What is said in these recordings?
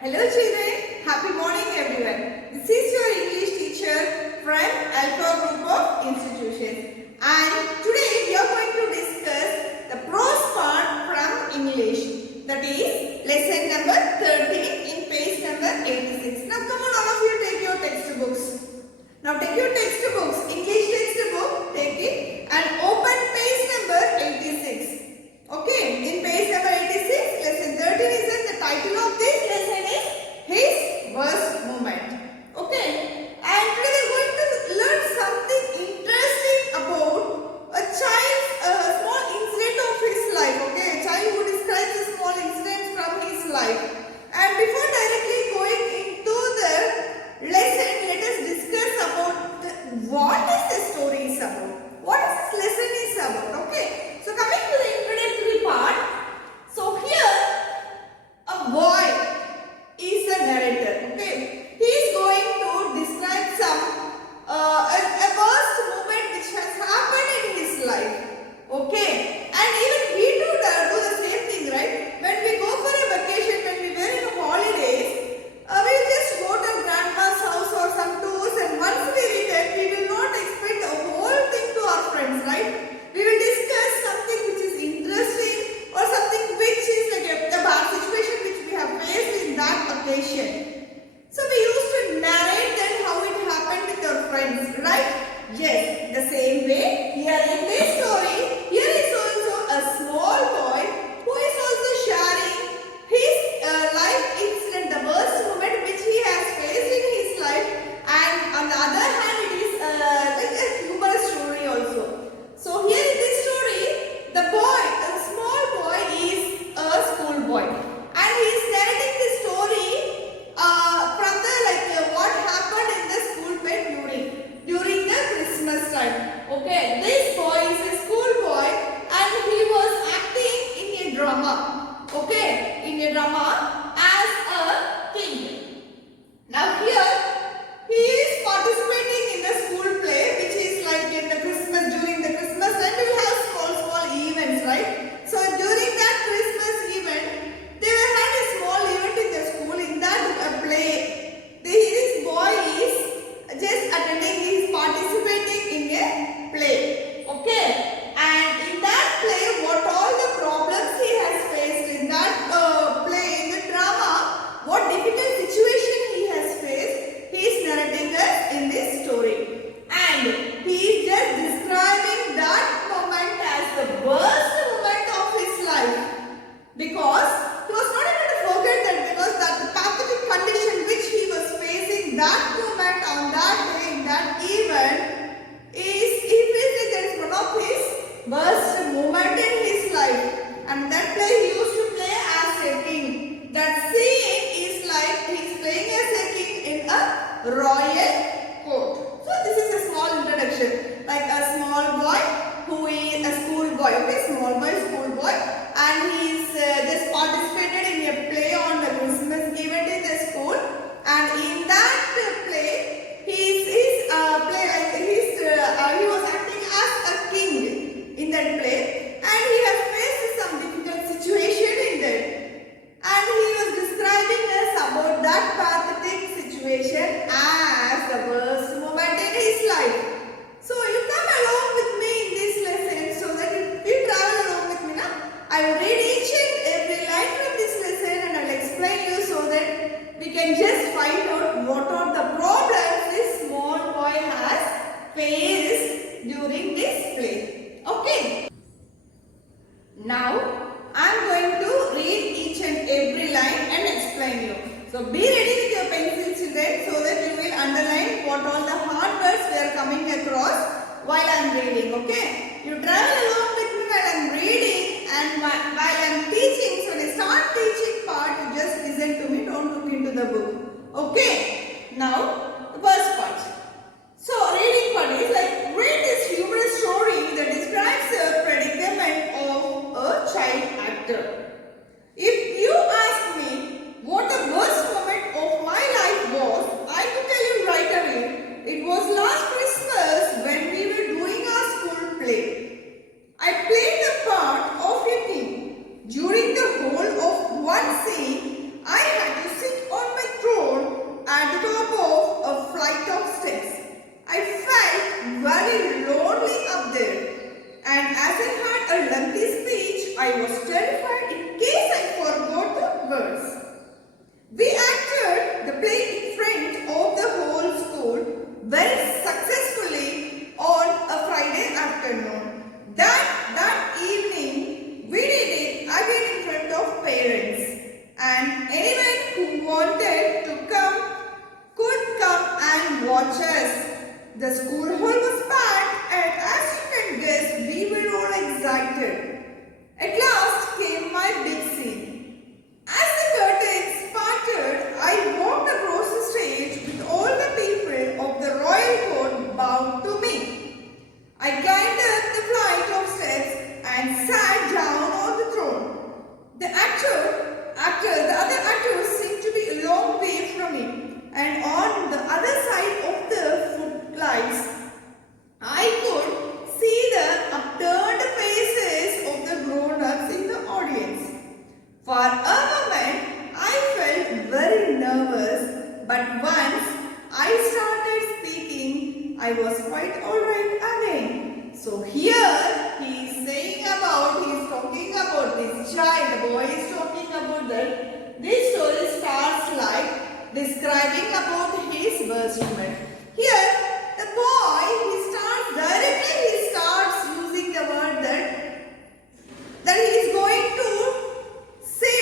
Hello children, happy morning everyone. This is your English teacher from Alpha Group of Institutions, and today we are going to discuss the prose part from English, that is lesson number 13 in page number 86. Now come on, all of you take your textbooks. Now take your textbooks, English textbook, take it and open page number 86. Okay, in page number 86, lesson 13 is the title of this lesson is His Worst Moment. Okay, and today we are going to learn something interesting about a child's small incident of his life. Okay, a child who describes a small incident from his life. And before directly going into the lesson, let us discuss about what is the story is about. What is this lesson is about? Okay, so coming to the introductory part. So here a boy is the narrator. Okay, he is going to describe some a worst moment which has happened in his life. Okay, and even we do the same thing, right? When we go for a vacation, when we were in holidays, we just go to grandma's house or some tours, and once we return, we will not explain the whole thing to our friends, right? We will discuss something which is interesting or something which is like a bad situation which we have faced in that occasion. So we used to narrate then how it happened with our friends, right? Yes, the same way here in this story, here is also a small boy who is also sharing his life incident, the worst moment which he has faced in his life, and on the other hand it is like a humorous story also. So here in this story, the small boy is a school boy, and he is narrating the story from the what happened in the school bed during the Christmas time. Okay, this boy is a school boy and he was acting in a drama. Okay, in a drama as a king. Now here he is participating in the school play, which is like in the Christmas, during the Christmas time we will have small events, right? So during that Christmas event, they will have a small event in the school. In that play, this boy is just attending, he is participating in a play. Okay, and in that play, what all the problems he has faced in that play, in the drama, what difficult situation he has faced, he is narrating us in this story, and he is just describing that moment as the worst moment of his life, because he was not able to forget that, because that the pathetic condition which he was facing that moment on that day in that event is, he feels like that is one of his worst moment in his life. And that play he used to play as a king. That scene is like he is playing as a king in a royal court. So this is a small introduction, like a small boy who is a school boy. Okay, small boy, school boy, and he is just participated in a play on the Christmas event in the school, and in that play he was acting as a king in that play, and he has faced some difficult situation in that, and he was describing us about that pathetic situation as the worst moment in his life. So you come along with me in this lesson, so that you travel along with me now. I will read each and every line from this lesson and I will explain you, so that we can just find out what are the problems this small boy has faced during this play. Okay. Now I am going to read each and every line and explain you. So be ready with your pencils, children, so that you will underline what all the hard words we are coming across while I am reading. Okay. You travel along with me while I am reading, and while I am teaching. So when I start teaching part, you just listen to me, don't look into the book. Okay. Now the first part. So reading part is like, read this humorous story that describes the predicament of a child actor. If you ask me what the worst moment of my life was, I could tell you right away. It was last Christmas when we were doing our school play. I played the part of a king. During the whole of one scene, I had to sit on very lonely up there. And as I had a lengthy speech, I was terrified in case I forgot the words. We acted the play in front of the whole school very successfully on a Friday afternoon. That evening, we did it again in front of parents. And anyone who wanted to come could come and watch us. The school hall was packed, and as you can guess, we were all excited. At last came my big scene. As the curtains parted, I walked across the stage with all the people of the royal court bowed to me. I climbed up the flight of steps and sat down on the throne. The other actors seemed to be a long way from me, and on the other side of the footlights, I could see the upturned faces of the grown-ups in the audience. For a moment, I felt very nervous, but once I started speaking, I was quite alright again. So here he is talking about this child, the boy is talking about that. This story starts like describing about his birth moment. Here, the boy, he starts using the word that he is going to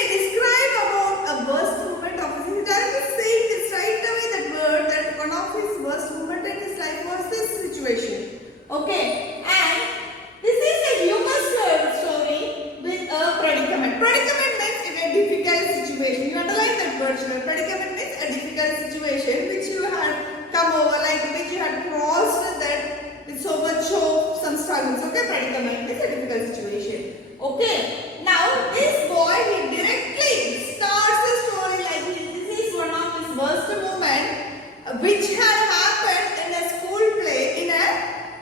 describe about a worst moment of his life. He directly saying this right away, that word, that one of his worst moment in his life was this situation. Okay, and this is a humorous story with a predicament. Predicament means in a difficult situation. You underline that word, children. Predicament means a difficult situation which you had come over, like which you had crossed that with so much of some struggles. Okay, predicament is a difficult situation. Okay, now this boy, he directly starts the story like this is one of his worst moments which had happened in a school play in a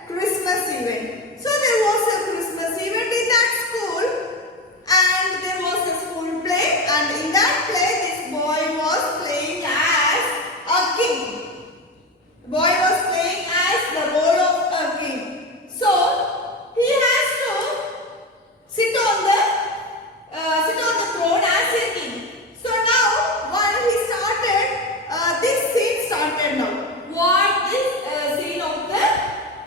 Christmas event. So there was a Christmas event in that school, and there was a school play, and in that play this boy was playing as a king. The boy was playing as the role of a king. So he has to sit on the throne as a king. So now when he started, this scene started now. What this scene of the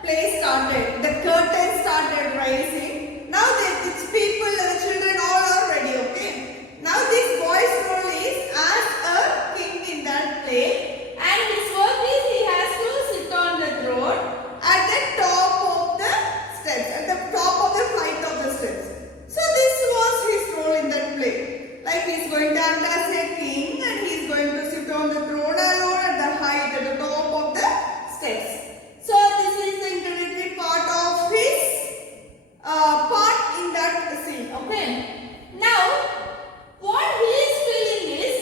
play started. The curtain started rising. Now the people, the children all are ready. Okay. Now this boy's role is as a king in that play, and his work is he has to sit on the throne at the top of the steps, at the top of the flight of the steps. So this was his role in that play. Like he is going to act as a king, and he is going to sit on the throne alone at the height, at the top of the steps. So this is the introductory part of his part in that scene. Okay. Now what he is feeling is,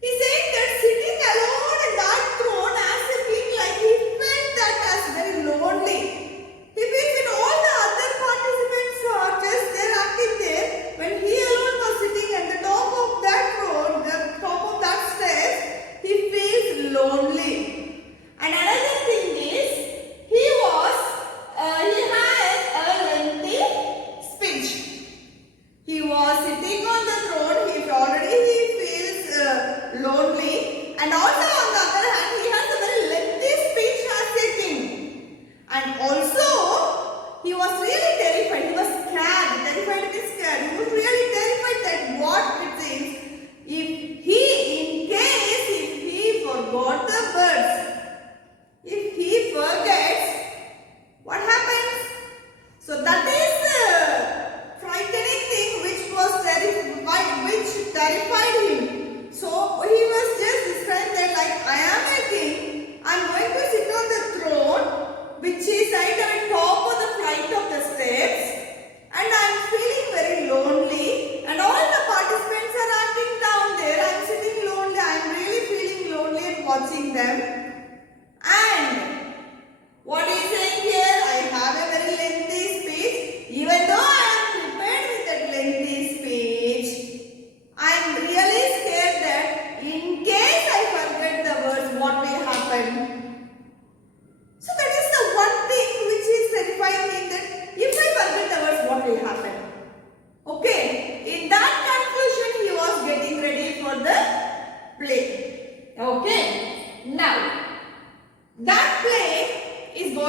he is saying that sitting alone in that throne as a king, like he felt that as very lonely. He feels that all the other participants are just there acting there. When he alone was sitting at the top of that throne, the top of that stairs, he feels lonely. And another thing is, he had a lengthy speech. He was sitting on the throne. He feels lonely, and also on the other hand, he has a very lengthy speech as a king. And also, he was really terrified. He was scared. Terrified means scared. He was really terrified that what it is if he forgot the words. If he forgets, what happens? So that is the frightening thing which terrified him. So he was just described that like, I am a king, I am going to sit on the throne which is I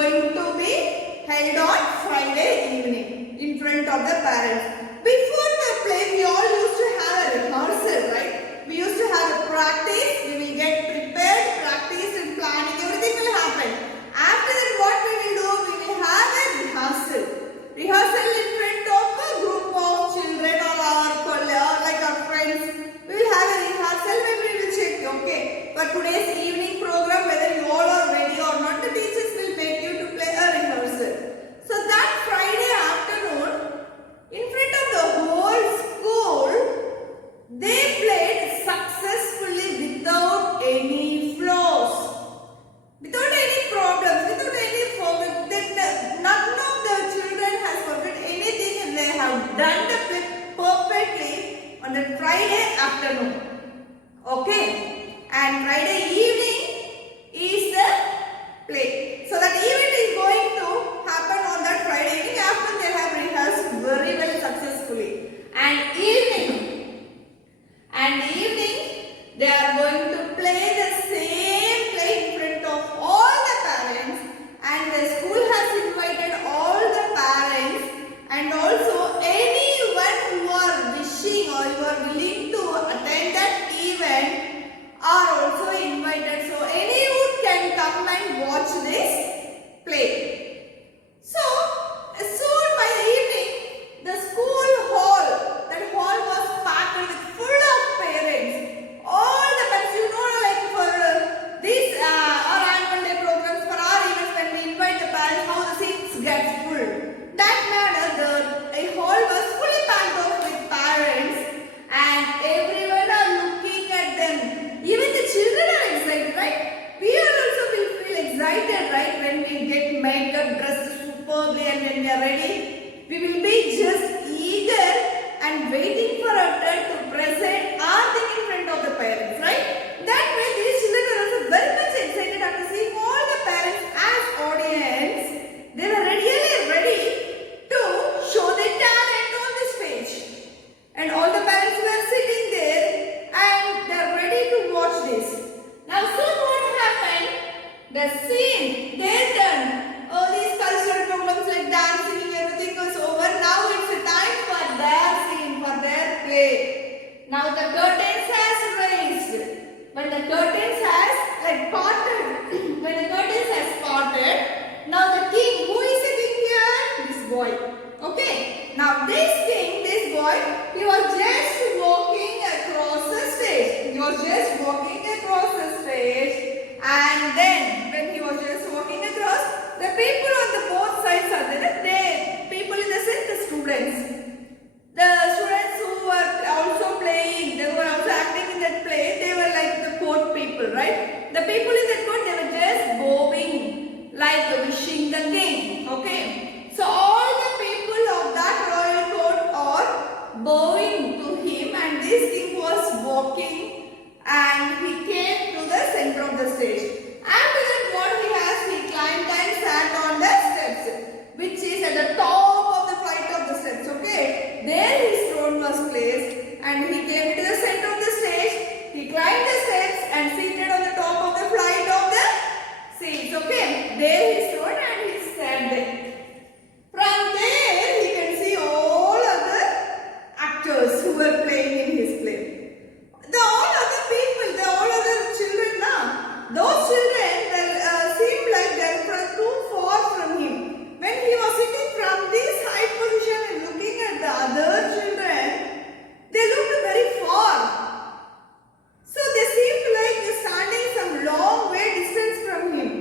going to be held on Friday evening in front of the parents. Before the play, we all used to have a rehearsal, right? We used to have a practice. We will get prepared, practice and planning. Everything will happen. After that, what we will do? We will have a rehearsal. Rehearsal in front of a group of children or our like our friends. We will have a rehearsal when we will check. Okay. For today's evening program, whether you all are ready or not, the teachers will make you to play a rehearsal. So that Friday afternoon, in front of the whole school, they played successfully without any flaws, without any problems, without any none of the children has forgotten anything and they have done the play perfectly on the Friday afternoon. Okay, and Friday evening is the play. So that event is going to happen on that Friday evening after they have rehearsed very well successfully. And evening, they are going to play the same play in front of all the parents, and the school has invited all the parents and also anyone who are wishing or who are willing to attend that event are also invited. So anyone can come and watch this play. So soon by the evening, the school hall, that hall was packed with full of parents. All the parents, you know, like for these our annual day programs, for our events, when we invite the parents, how the seats get full. That manner, the hall was fully packed up with parents, and everyone are looking at them. Even the children are excited, right? We also will feel excited, right? When we get makeup, dressed superbly, and when we are ready, we will be just eager and waiting for our turn to present our thing in front of the parents, right? That way, these children are also very much excited after seeing all the parents as audience. They were really ready to show their talent on the stage. And all the parents were sitting there and they are ready to watch this. Now, soon what happened? The scene, their turn. All these cultural programs like dancing, everything was over. Now it's a time for their scene, for their play. Now the curtains has raised. When the curtains has parted, when the curtains has parted, now the king, who is sitting here? This boy. Okay. Now this king, this boy, he was just walking across the stage. He was just walking across the stage, and then when he was just walking across, the people on the both sides are there. People in the sense, the students. The students who were also playing, they were also acting in that play, they were like the court people, right? The people in the court, they were just bowing, like wishing the king. Okay. So all the people of that royal court are bowing to him, and this king was walking and he came to the center of the stage. After that, what he has, he climbed and sat on the steps, which is at the top of the flight of the steps. Okay, there his throne was placed, and he came to the center of the stage. He climbed the steps and seated on the top of the flight of the seats. Okay, there his throne, and he sat there. From there, he can see all other actors who were playing in his play. All other people, all other children now, those children seemed like they were too far from him. When he was sitting from this high position and looking at the other children, they looked very far. So they seemed like standing some long way distance from him.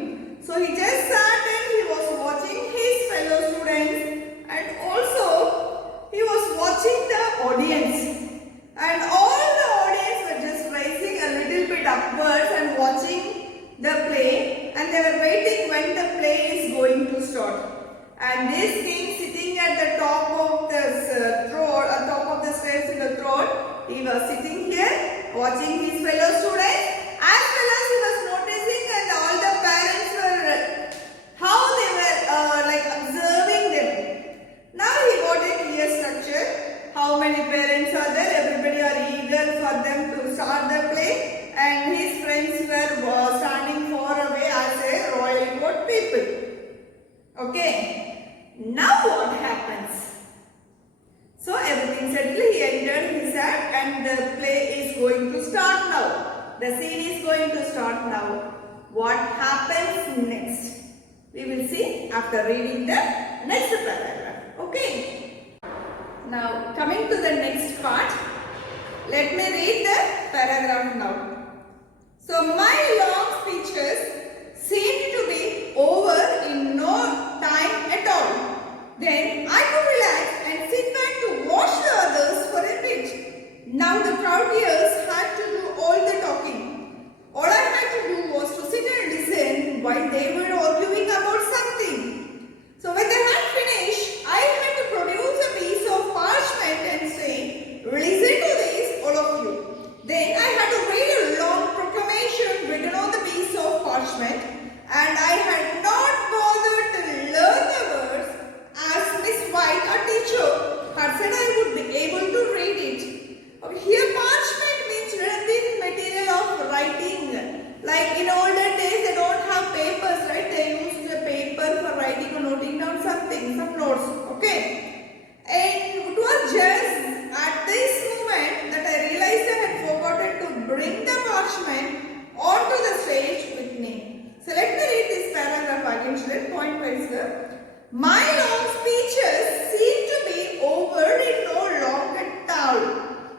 So he just sat and he was watching his fellow students, and also he was watching the audience. And all the audience were just rising a little bit upwards and watching the play, and they were waiting when the play is going to start. And this king sitting at the top of the throne, on top of the steps in the throne, he was sitting here watching his fellow students, as well as he was noticing and all the parents were how they were observing them. Now he got a clear structure. How many parents are there? Everybody are eager for them to start the play, and his friends were standing far away as a royal court people. Okay. Now what happens? So everything settled. He entered his act and the play is going to start now. The scene is going to start now. What happens next? We will see after reading the next paragraph. Okay. Now coming to the next part. Let me read the paragraph now. So my long speeches seemed to be over in no time at all. Then I could relax and sit back to watch the others for a bit. Now the courtiers had to do all the talking. All I had to do was to sit and listen while they were arguing about something. So when they had finished, I had to produce a piece of parchment and say, "Listen to this, all of you." Then I had to read a long proclamation written on the piece of parchment, and I had not bothered to learn the words as Miss White, our teacher, had said I would be able to read it. Here parchment means thin material of writing. Like in olden days they don't have papers, right? They used the paper for writing or noting down something, some notes. Okay. And it was just at this moment that I realized I had forgotten to bring the parchment onto the stage with me. So let me read this paragraph again, children, point wise. My long speeches seem to be over in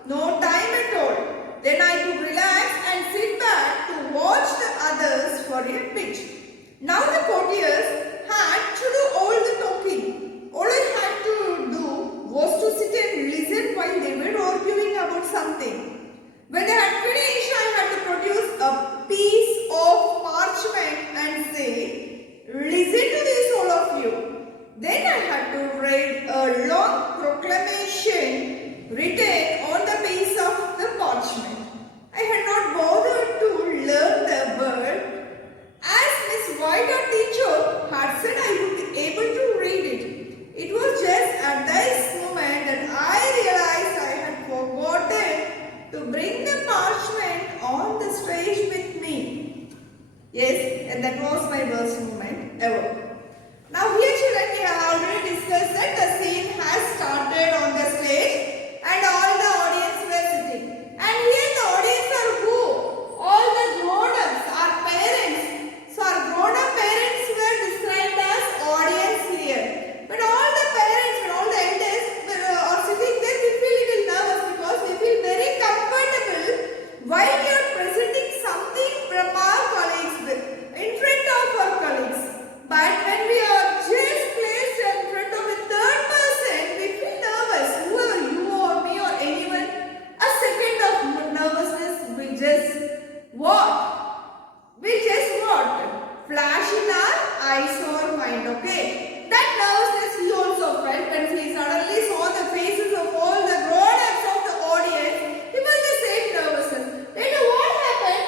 no time at all. Then I could relax and sit back to watch the others for a bit. Now the courtiers had to do all the talking. All I had to do was to sit and listen while they were arguing about something. When they had finished, I had to produce a piece of parchment and say, "Listen to this, all of you." Then I had to write a long proclamation written on the piece of the parchment. I had not bothered to learn the word as Miss White, our teacher, had said I would be able to read it. It was just at this moment that I realized I had forgotten to bring the parchment on the stage with me. Yes, and that was my worst moment ever. Now here children, we have already discussed that the scene has started on the stage and all the audience were sitting. And here the audience are who? All the grown-ups, our parents. So our grown-up parents were described as audience here. But all the parents and all the elders are sitting there, we feel a little nervous because we feel very comfortable while we are presenting something from our colleagues, in front of our colleagues. But when we are just placed in front of a third person, we feel nervous. Whoever you or me or anyone, a second of nervousness will just what? Will just what? Flash in our eyes or mind, okay? That nervousness he also felt when he suddenly saw the faces of all the grown-ups of the audience. He felt the same nervousness. Later what happened?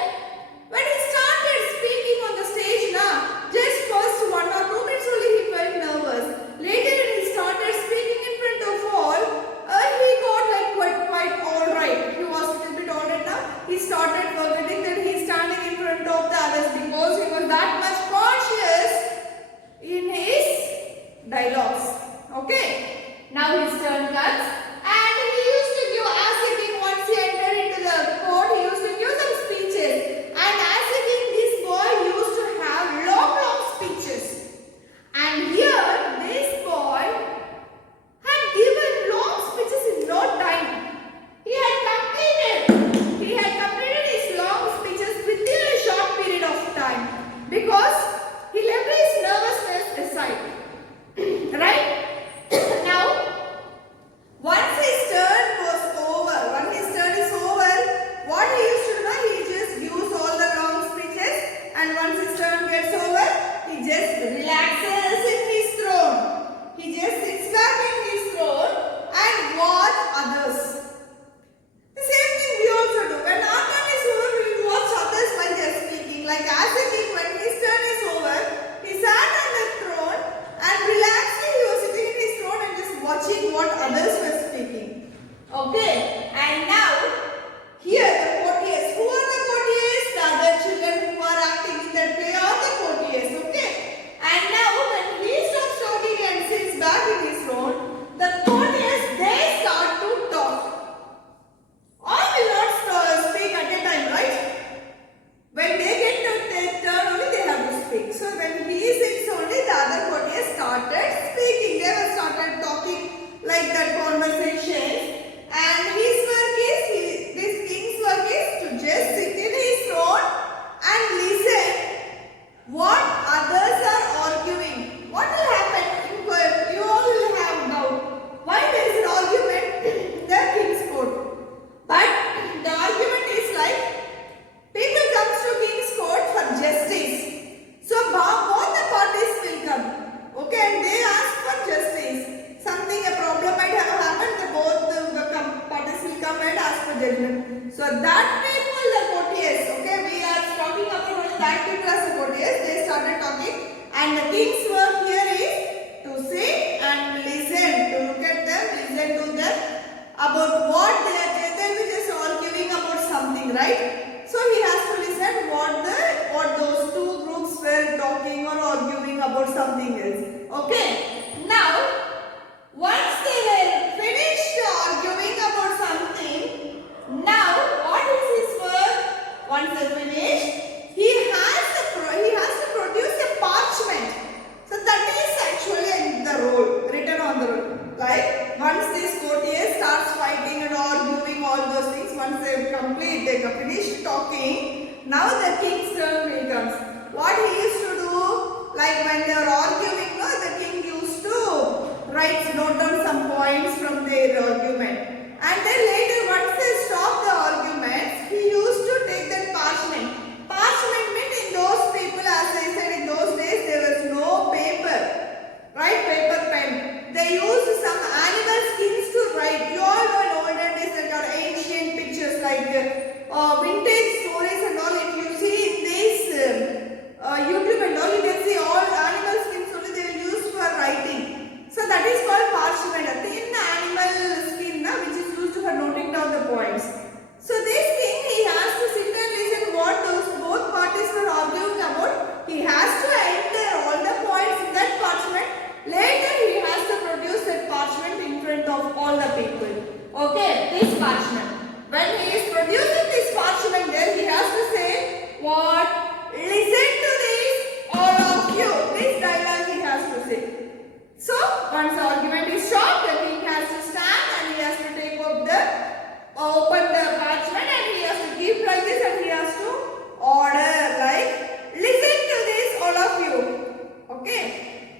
When he started speaking on the stage now, just first 1 or 2 minutes only he felt nervous. Later when he started speaking in front of all, he got like quite alright. He was a little bit alright now. He started forgetting that he is standing in front of the others because he was that much conscious in his dialogues. Okay. Now his turn comes and he used to give as a king once he entered into the court, he used to give some speeches. And as a king, this boy used to have long speeches. And here, this boy had given long speeches in no time. He had completed his long speeches within a short period of time because he left his nervousness aside. Right? Now, what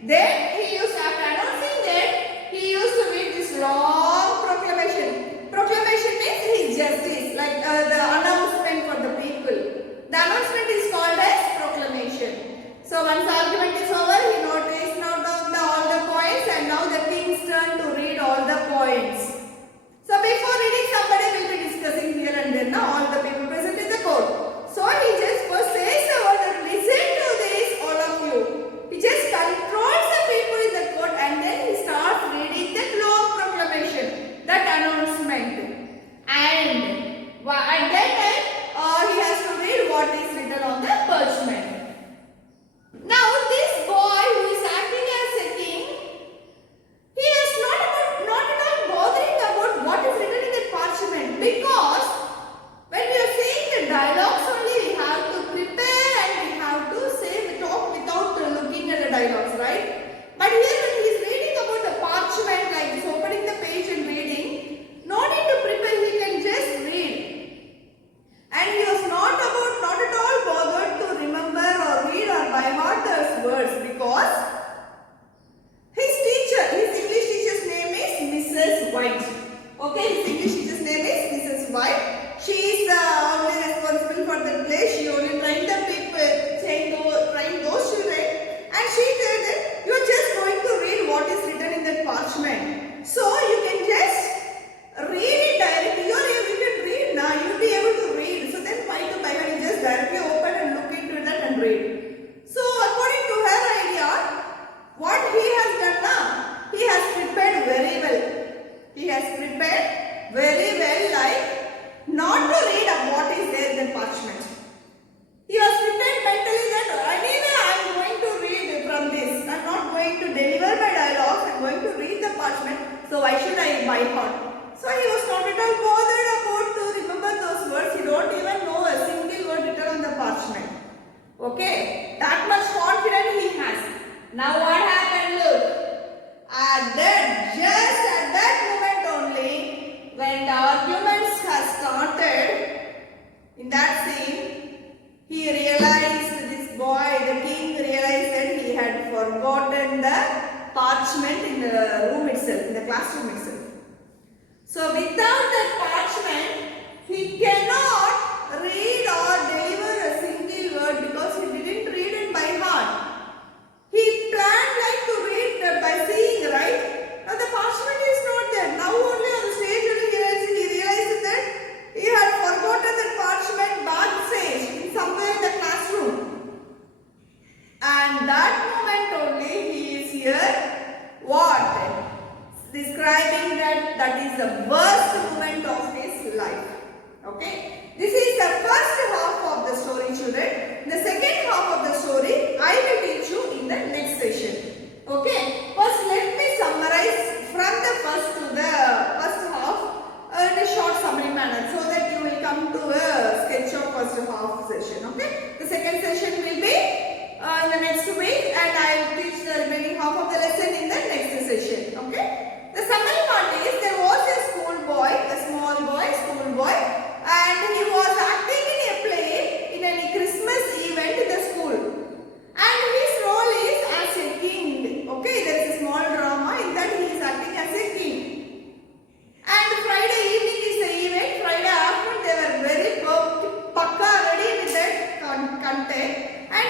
Then he used, after announcing that, he used to read this long proclamation. Proclamation means his justice, like the announcement for the people. The announcement is called as proclamation. So once the argument is over, he noted down all the points, and now the king's turn to read all the points. So before reading, somebody will be discussing here and there. Now all the people present in the court. So he just first says the word that listen to this, all of you. He just controls the people in the court, and then he starts reading the long proclamation, that announcement. And at that time, he has to read what is written on the parchment. Now this boy who is acting as a king, he is not at all bothering about what is written in that parchment, because when we are saying the dialogues only, we have to prepare and we have to say talk without looking at the dialogues, right? But here when he is reading about the parchment, like this, opening the page and reading, no need to prepare, he can just read. And he was not at all bothered to remember or read or by heart those words, because his teacher, his English teacher's name is Mrs. White. Okay, his English teacher's name is Mrs. White. She is only responsible for the place. She only trained the people, trained those children, and she said that you are just going to read what is written in that parchment. So you can just read it directly. You can read now. You will be able to read. So then by heart, you just directly open and look into that and read. So according to her idea, what he has done now, he has prepared very well. He has prepared very well, like not to read of what is there in the parchment. He was prepared mentally that anyway I am going to read from this. I am not going to deliver my dialogues. I am going to read the parchment. So why should I by heart? So he was not at all bothered about to remember those words. He don't even know a single word written on the parchment. Okay, that much confidence he has. Now what happened? Look, just at that moment only, when the arguments has started, in that scene, he realized, this boy, the king realized that he had forgotten the parchment in the room itself, in the classroom itself. So without that parchment, he cannot read or deliver a single word, because he didn't read it by heart. He planned like to read by seeing, right? Now the parchment is not there. Now only on the stage he realized that he had forgotten that parchment backstage in somewhere in the classroom. And that moment only he is here, what? Describing that is the worst moment of his life. Okay? This is the first half of the story, children. The second half of the story I will teach you in the next session. Okay? First let me summarize from the first to the first half in a short summary manner, so that you will come to a sketch of first half session. Okay? The second session will be in the next week, and I will teach the remaining half of the lesson in the next session. Okay? The summary part is, there was a schoolboy, a small boy, schoolboy, and he was acting in a play in a Christmas event in the school. And his role is as a king. Okay, there is a small drama in that he is acting as a king. And Friday evening is the event. Friday afternoon they were very pakka ready with that content. And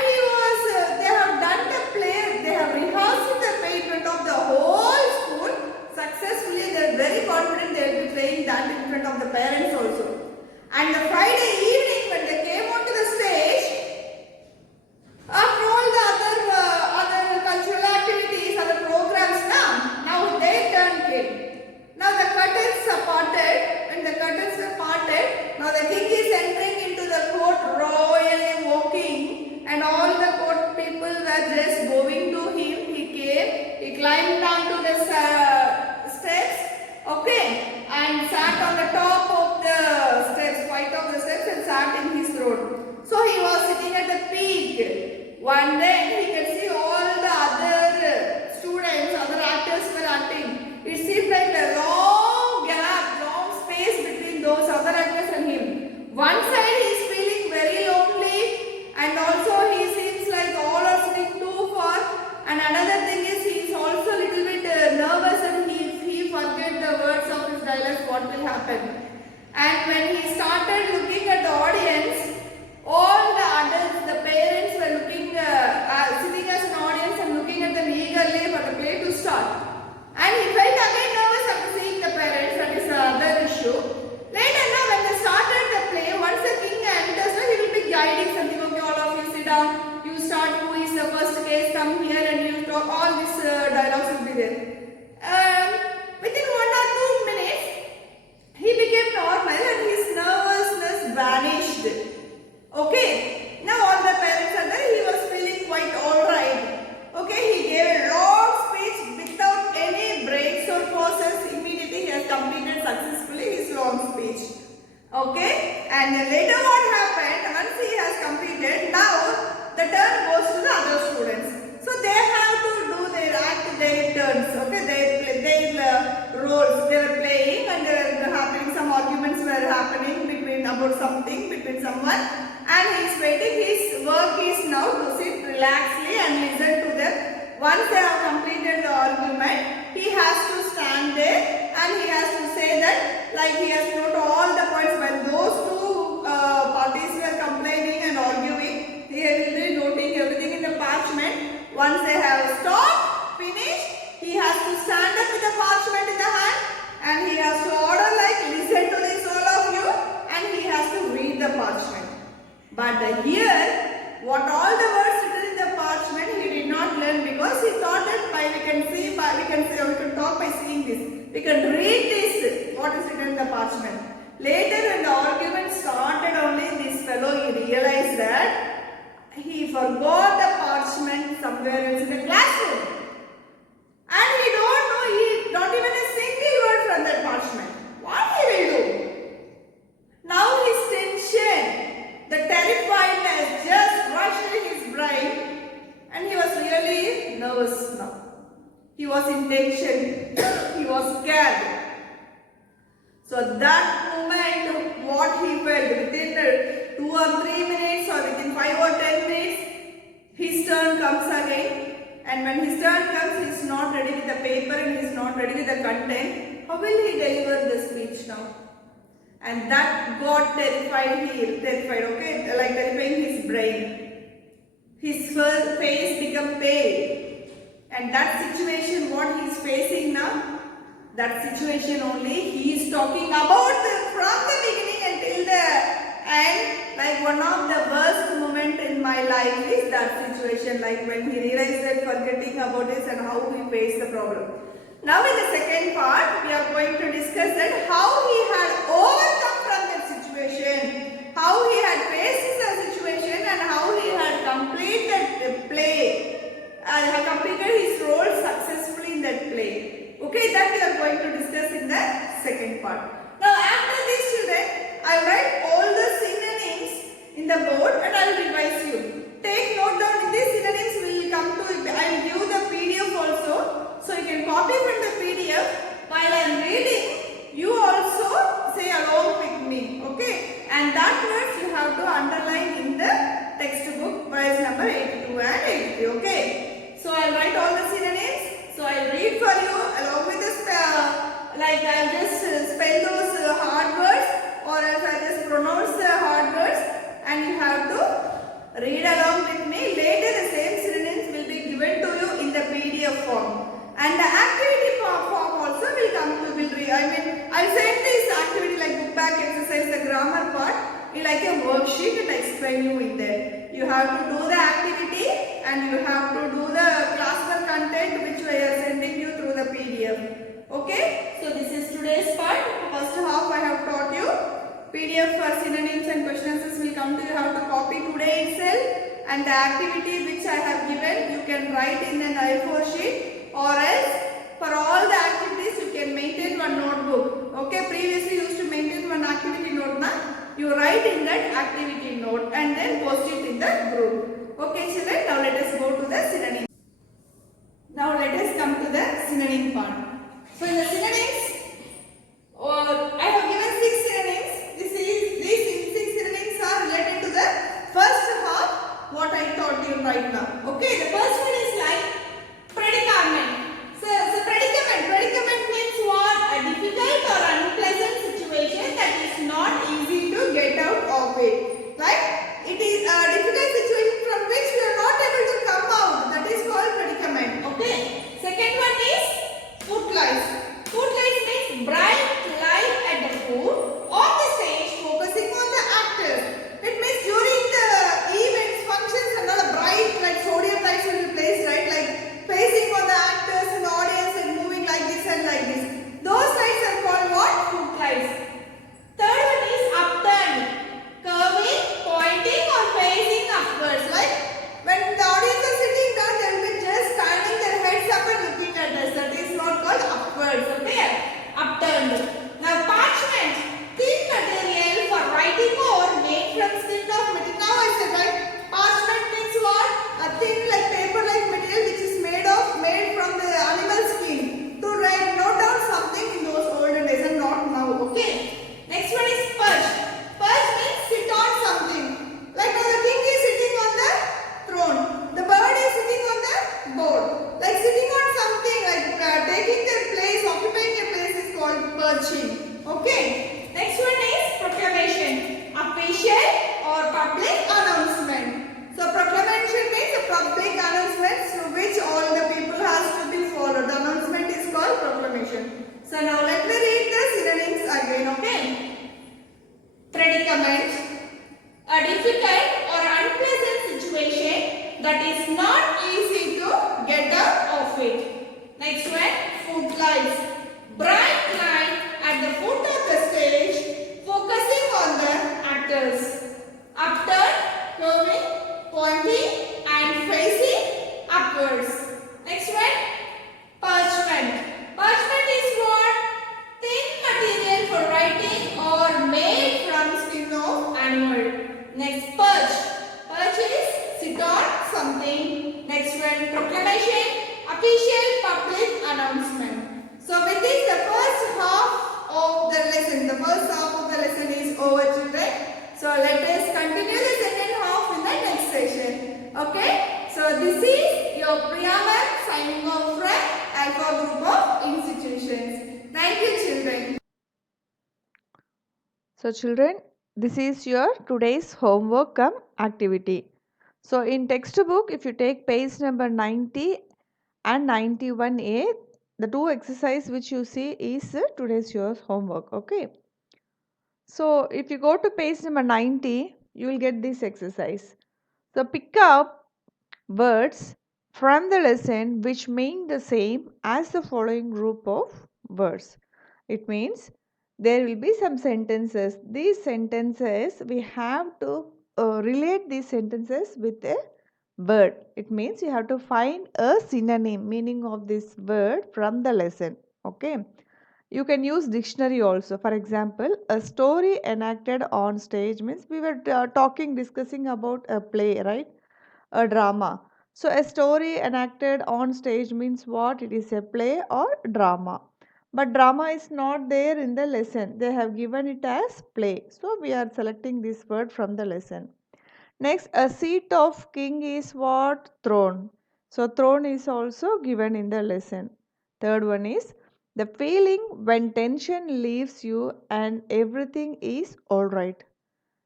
they have done the play, they have rehearsed the play in front of the whole school successfully. They are very confident they will be playing that in front of the parents also. And the Friday evening when they came onto the stage, after all the other cultural activities, other programs, now their turn came. Now the curtains are parted. When the curtains were parted, now the king is entering into the court royally walking, and all the court people were just going to him. He came, he climbed down to the steps, okay, and sat on the top of the steps, quite of the steps, and sat in his throne. So he was sitting at the peak. One day he can see all the other students, other actors were acting. It seemed like a long gap, long space between those other actors and him. One side he is feeling very lonely, and also he seems like all are sitting too far, and another thing what will happen. And when he started looking at the audience, all the adults, the parents were looking, sitting as an audience and looking at them eagerly for the play to start. And he felt again nervous after seeing the parents. That is another issue. Later now, when they started the play, once the king enters, he will be guiding something. Okay, all of you sit down. You start. Who is the first case? Come here and you talk. All these dialogues will be there. Within 1 or 2 minutes, he became normal and his nervousness vanished. Okay. Now all the parents are there. He was feeling quite alright. Okay. He gave a long speech without any breaks or pauses. Immediately he has completed successfully his long speech. Okay. And later what happened? Once he has completed, now the turn goes to the other students. So they have to do their act, their turns. Okay. Their roles. They were playing and there were happening. Some arguments were happening about something between someone. And he is waiting. His work is now to sit relaxedly and listen to them. Once they have completed the argument, he has to stand there and he has to say that, like he has to note all the points. When those two parties were complaining and arguing, he will be noting everything in the parchment. Once they have stopped, finished, he has to stand up with the parchment in the hand and he has to order like, listen to this all of you, and he has to read the parchment. But here, what all the words written in the parchment, he did not learn because he thought that we can talk by seeing this. We can read this, what is written in the parchment. Later when the argument started only, this fellow, he realized that he forgot the parchment somewhere else in the classroom. And he don't even a single word from that parchment. What he will do? Now his tension, the terrifiedness just rushed in his brain and he was really nervous now. He was in tension. He was scared. So that moment, what he felt within 2 or 3 minutes or within 5 or 10 minutes, his turn comes again. And when his turn comes, he is not ready with the paper and he is not ready with the content. How will he deliver the speech now? And that got terrified, okay, like terrifying his brain. His face became pale. And that situation, what he is facing now, that situation only, he is talking about from the beginning until the end. Like one of the worst moment in my life is that situation, like when he realized that forgetting about this and how he faced the problem. Now in the second part, we are going to discuss that how he had overcome from that situation, how he had faced the situation and how he had completed the play, had completed his role successfully in that play. Okay, that we are going to discuss in the second part. Now after this children, I write all the synonyms in the board and I will revise you. Take note down in these synonyms will come to, I will give the PDF also. So you can copy from the PDF. While I am reading, you also say along with me. Okay. And that words you have to underline in the textbook, page number 82 and 83. Okay. So I will write all the synonyms. So I will read for you along with this, like I will just spell those hard words or else I just pronounce the hard words and you have to read along with me. Later the same synonyms will be given to you in the PDF form. And the activity form also will come to, I'll send this activity like book back exercise, the grammar part, like a worksheet and explain you in there. You have to do the activity and you have to do the classwork content which we are sending you through the PDF. Okay, so this is today's part. First half I have taught you. PDF for synonyms and question answers will come to you. You have to copy today itself and the activity which I have given you can write in an A4 sheet. Or else for all the activities you can maintain one notebook. Okay, previously you used to maintain one activity note. Now you write in that activity note and then post it in the group. Okay children, now let us go to the synonym. Now let us come to the synonym part. So in the synonyms, I have given 6 synonyms. These 6 synonyms are related to the first half what I taught you right now. Okay, the first one is like predicament. So predicament means what? A difficult or unpleasant Footlights. Footlights means bright light at the foot of the stage focusing on the actors. It means during the events, functions and all, bright like sodium lights will be placed, right? Like facing on the actors and the audience and moving like this and like this. Those lights are called what? Footlights. Third one is upturned. Curving, pointing or facing upwards. Like when the audience are sitting down, they will be just turning their heads up and looking at us. That is not called upwards. Okay? Upturned. Now parchment. Thin material for writing or made from skin of material. Now I said, right? Parchment means what? A thin like paper like material which is made from the animal skin. To write, note down something in those olden days and not now. Okay? Next one is perch. Perch means sit on something. Like now the king is sitting on the throne. The bird is sitting on the board. Like sitting on something, like taking their place, occupying a place is called perching. Okay. Next one is proclamation. Official or public announcement. So proclamation means a public announcement through which all the people has to be followed. The announcement is called proclamation. So now let me read the synonyms again. Okay. Predicament. A difficult or unpleasant situation that is not easy to get out of it. Next one, footlights. Bright light at the foot of the stage, focusing on the actors. Upturned, curving, pointing and facing upwards. Next one, parchment. Parchment is what? Thin material for writing or made from skin of animal. Next, perch. Perch is sit on something. Next one, proclamation, official public announcement. So with this, the first half of the lesson, is over, children. So let us continue the second half in the next session. Okay? So this is your Priya ma'am signing off from Alpha Group of Institutions. Thank you, children. So children, this is your today's homework come activity. So in textbook, if you take page number 90 and 91A, the two exercise which you see is today's your homework. Okay. So if you go to page number 90, you will get this exercise. So pick up words from the lesson which mean the same as the following group of words. It means there will be some sentences. These sentences we have to relate these sentences with a word. It means you have to find a synonym meaning of this word from the lesson. Okay. You can use dictionary also. For example, a story enacted on stage means we were discussing about a play, right? A drama. So a story enacted on stage means what? It is a play or drama. But drama is not there in the lesson. They have given it as play. So we are selecting this word from the lesson. Next, a seat of king is what? Throne. So throne is also given in the lesson. Third one is the feeling when tension leaves you and everything is alright.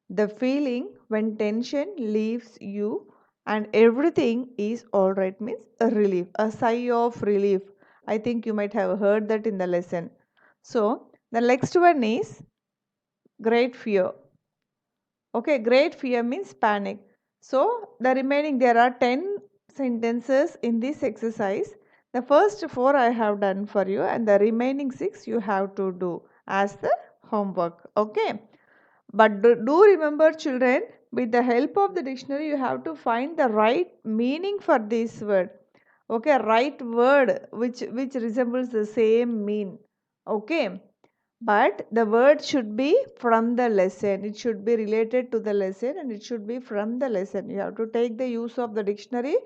The feeling when tension leaves you and everything is alright means a relief, a sigh of relief. I think you might have heard that in the lesson. So, the next one is great fear. Okay, great fear means panic. So, the remaining there are 10 sentences in this exercise. The first 4 I have done for you and the remaining 6 you have to do as the homework. Okay. But do remember children, with the help of the dictionary, you have to find the right meaning for this word. Okay, right word which resembles the same mean. Okay, but the word should be from the lesson. It should be related to the lesson and it should be from the lesson. You have to take the use of the dictionary,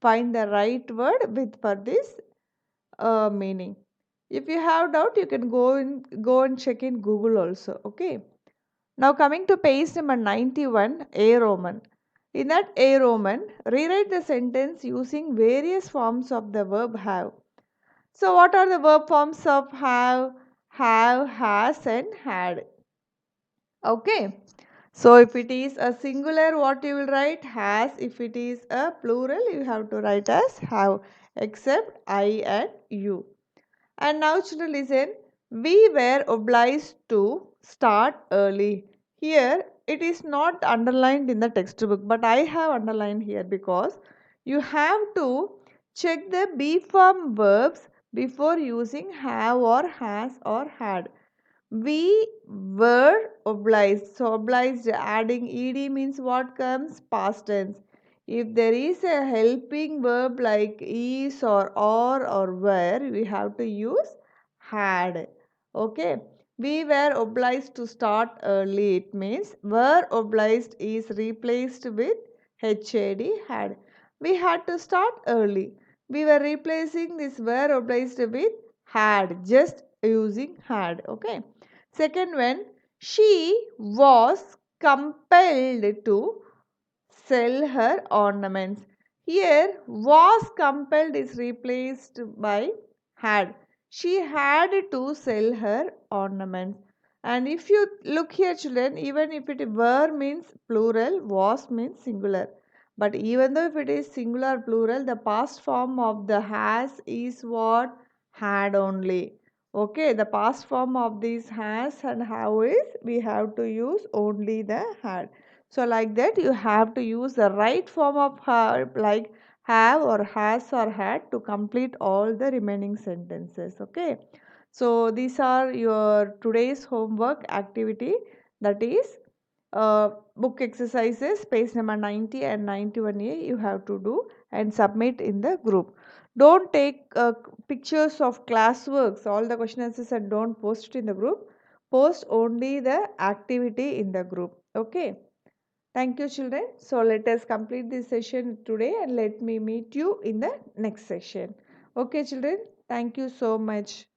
find the right word with for this meaning. If you have doubt, you can go and check in Google also. Okay. Now coming to page number 91, A Roman. In that A Roman, rewrite the sentence using various forms of the verb have. So what are the verb forms of have, has and had? Okay. So if it is a singular, what you will write? Has. If it is a plural, you have to write as have, except I and you. And now children listen, we were obliged to start early. Here it is not underlined in the textbook, but I have underlined here because you have to check the be form verbs before using have or has or had. We were obliged. So obliged adding ed means what comes? Past tense. If there is a helping verb like is or were, we have to use had. Okay. We were obliged to start early. It means were obliged is replaced with had. We had to start early. We were replacing this were obliged with had, just using had. Okay. Second one, she was compelled to sell her ornaments. Here, was compelled is replaced by had. She had to sell her ornaments. And if you look here, children, even if it were means plural, was means singular. But even though if it is singular plural, the past form of the has is what? Had only. Okay, the past form of these has and have is we have to use only the had. So like that you have to use the right form of have like have or has or had to complete all the remaining sentences. Okay. So these are your today's homework activity, that is book exercises page number 90 and 91a you have to do and submit in the group. Don't take pictures of classworks, all the question answers, and don't post it in the group. Post only the activity in the group. Okay. Thank you, children. So let us complete this session today and let me meet you in the next session. Okay, children. Thank you so much.